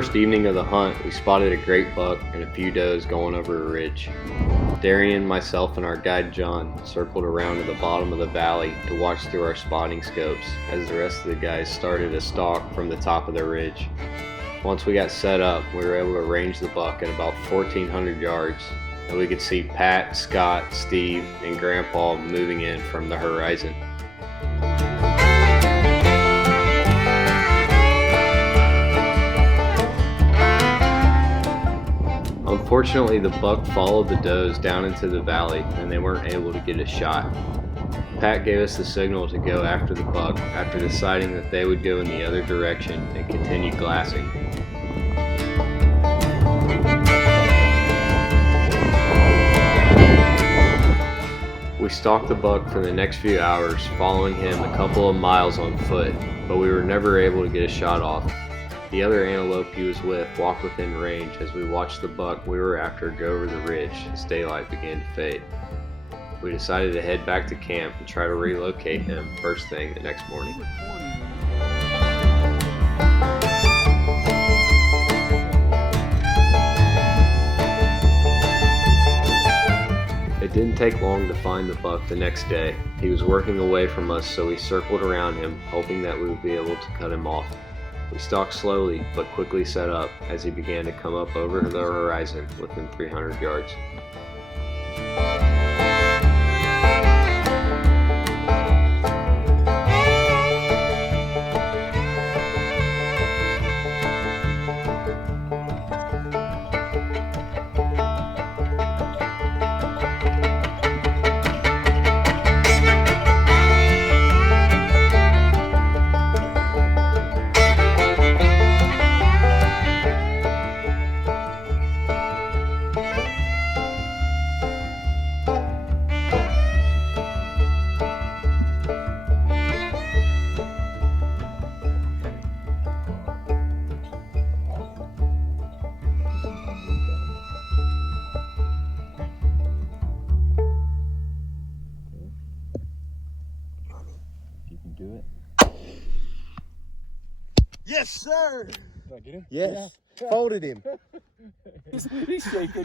first evening of the hunt, we spotted a great buck and a few does going over a ridge. Darian, myself, and our guide John circled around to the bottom of the valley to watch through our spotting scopes as the rest of the guys started a stalk from the top of the ridge. Once we got set up, we were able to range the buck at about 1,400 yards, and we could see Pat, Scott, Steve, and Grandpa moving in from the horizon. Unfortunately, the buck followed the does down into the valley and they weren't able to get a shot. Pat gave us the signal to go after the buck after deciding that they would go in the other direction and continue glassing. We stalked the buck for the next few hours, following him a couple of miles on foot, but we were never able to get a shot off. The other antelope he was with walked within range as we watched the buck we were after go over the ridge as daylight began to fade. We decided to head back to camp and try to relocate him first thing the next morning. It didn't take long to find the buck the next day. He was working away from us, so we circled around him, hoping that we would be able to cut him off. We stalked slowly, but quickly set up as he began to come up over the horizon within 300 yards. Do it. Yes, sir! Did I get him? Yes. Yeah. Folded him. He's shaking.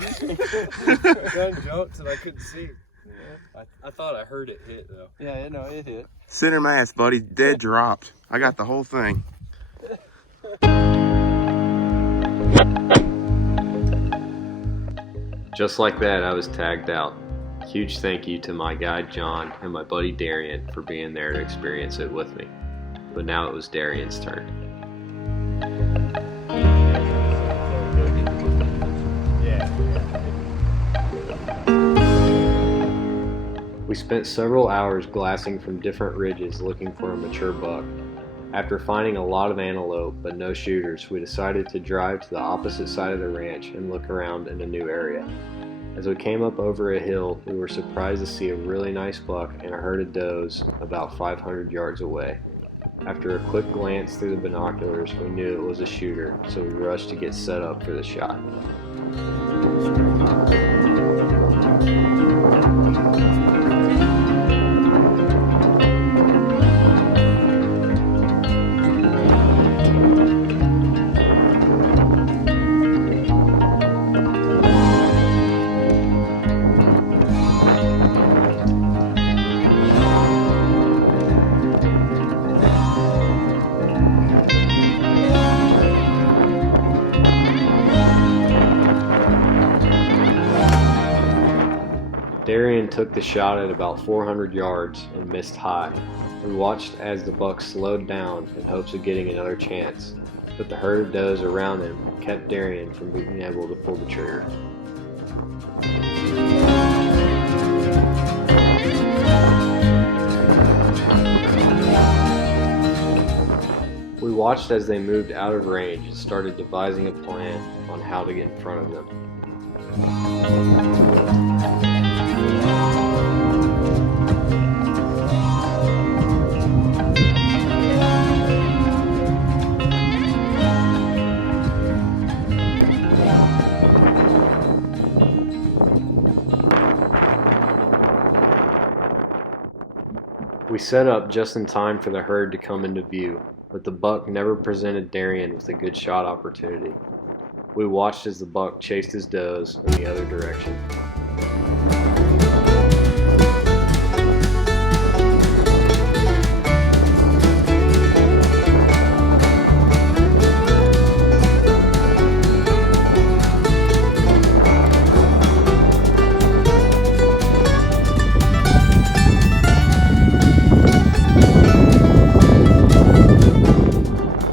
Done jokes and I couldn't see. Yeah. I thought I heard it hit though. Yeah, no, it hit. Center mass, buddy. Dead dropped. I got the whole thing. Just like that, I was tagged out. Huge thank you to my guide John and my buddy Darian for being there to experience it with me. But now it was Darian's turn. We spent several hours glassing from different ridges looking for a mature buck. After finding a lot of antelope but no shooters, we decided to drive to the opposite side of the ranch and look around in a new area. As we came up over a hill, we were surprised to see a really nice buck and a herd of does about 500 yards away. After a quick glance through the binoculars, we knew it was a shooter, so we rushed to get set up for the shot. Darian took the shot at about 400 yards and missed high. We watched as the buck slowed down in hopes of getting another chance, but the herd of does around him kept Darian from being able to pull the trigger. We watched as they moved out of range and started devising a plan on how to get in front of them. We set up just in time for the herd to come into view. but the buck never presented Darian with a good shot opportunity. We watched as the buck chased his does in the other direction.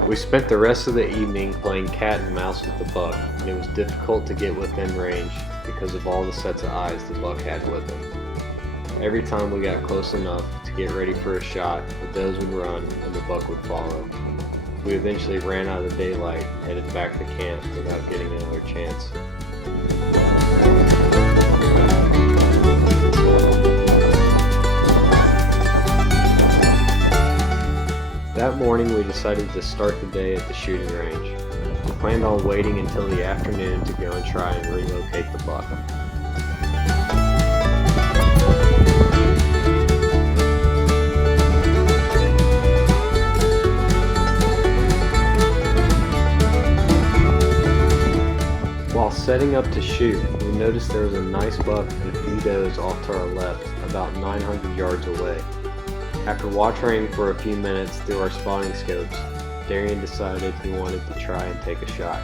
We spent the rest of the evening playing cat and mouse with the buck, and it was difficult to get within range because of all the sets of eyes the buck had with him. Every time we got close enough to get ready for a shot, the does would run and the buck would follow. We eventually ran out of daylight and headed back to camp without getting another chance. That morning we decided to start the day at the shooting range. We planned on waiting until the afternoon to go and try and relocate the buck. While setting up to shoot, we noticed there was a nice buck and a few does off to our left, about 900 yards away. After watching for a few minutes through our spotting scopes, Darian decided he wanted to try and take a shot.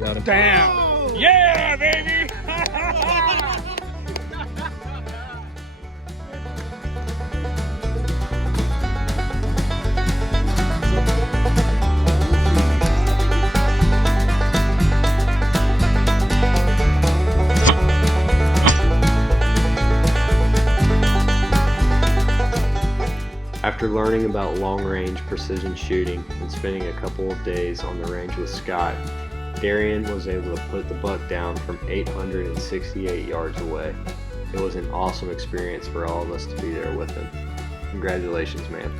Got him. Damn! Yeah, baby! After learning about long-range precision shooting and spending a couple of days on the range with Scott, Darian was able to put the buck down from 868 yards away. It was an awesome experience for all of us to be there with him. Congratulations, man.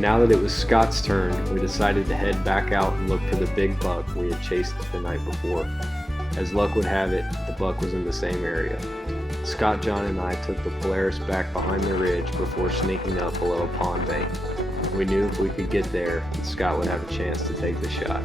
Now that it was Scott's turn, we decided to head back out and look for the big buck we had chased the night before. As luck would have it, the buck was in the same area. Scott, John, and I took the Polaris back behind the ridge before sneaking up below a pond bank. We knew if we could get there, Scott would have a chance to take the shot.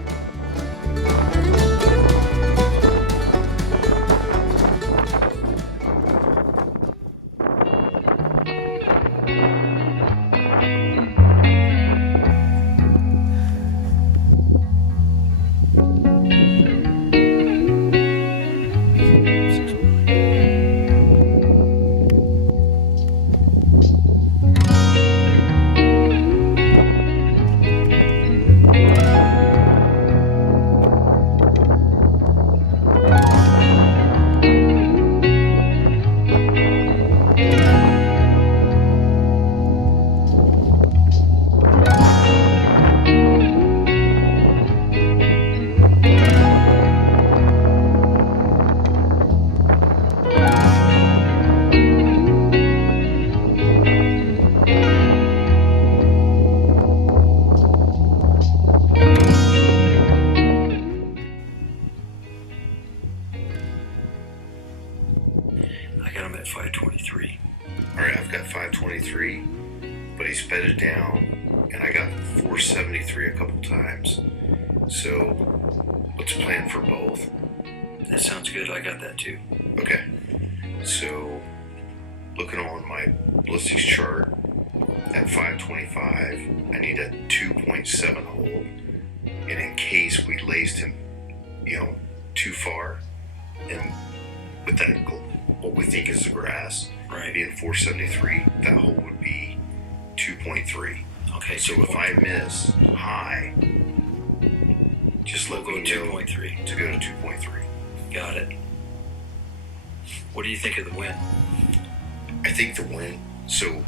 I got him at 523. Alright, I've got 523, but he's bedded down, and I got 473 a couple times. So, let's plan for both. That sounds good, I got that too. Okay, so, looking on my ballistics chart, at 525, I need a 2.7 hold, and in case we laced him, too far, and with that, what we think is the grass, Right. being 473, that hole would be 2.3. Okay, So if I miss high, just let we'll me go know 2.3. to go to 2.3. Got it. What do you think of the wind? I think the wind, so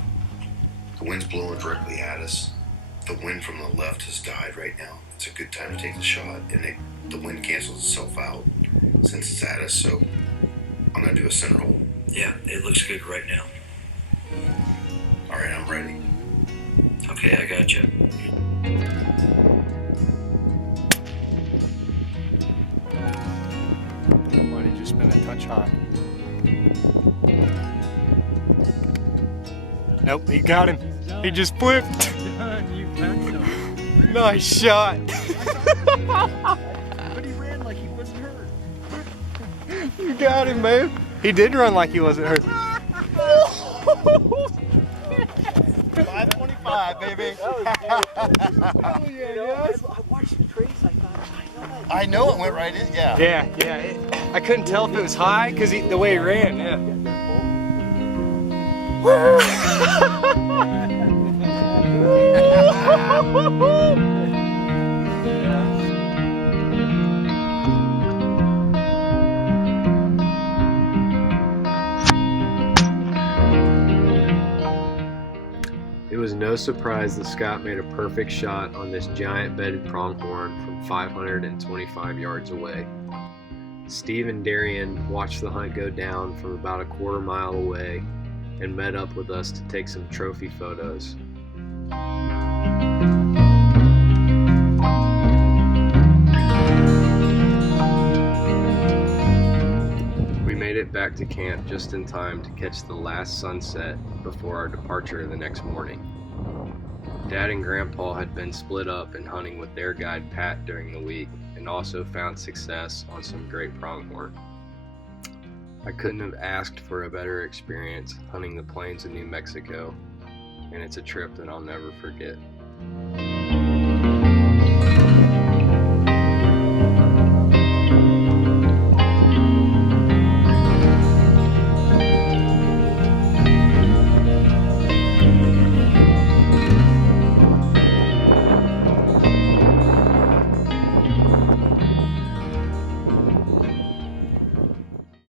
the wind's blowing directly at us. The wind from the left has died right now. It's a good time to take the shot, and the wind cancels itself out since it's at us, so I'm gonna do a center hole. Yeah, it looks good right now. All right, I'm ready. Okay, I got you. Might have just been a touch high. Nope, he got him. He just flipped. Nice shot. But he ran like he wasn't hurt. You got him, man. He did run like he wasn't hurt. 525, baby. Oh yeah, I watched the trace. I thought, I know it went right in. Yeah. Yeah. I couldn't tell if it was high because the way he ran. Yeah. It was no surprise that Scott made a perfect shot on this giant bedded pronghorn from 525 yards away. Steve and Darian watched the hunt go down from about a quarter mile away and met up with us to take some trophy photos. We made it back to camp just in time to catch the last sunset before our departure the next morning. Dad and Grandpa had been split up and hunting with their guide Pat during the week and also found success on some great pronghorn. I couldn't have asked for a better experience hunting the plains of New Mexico, and it's a trip that I'll never forget.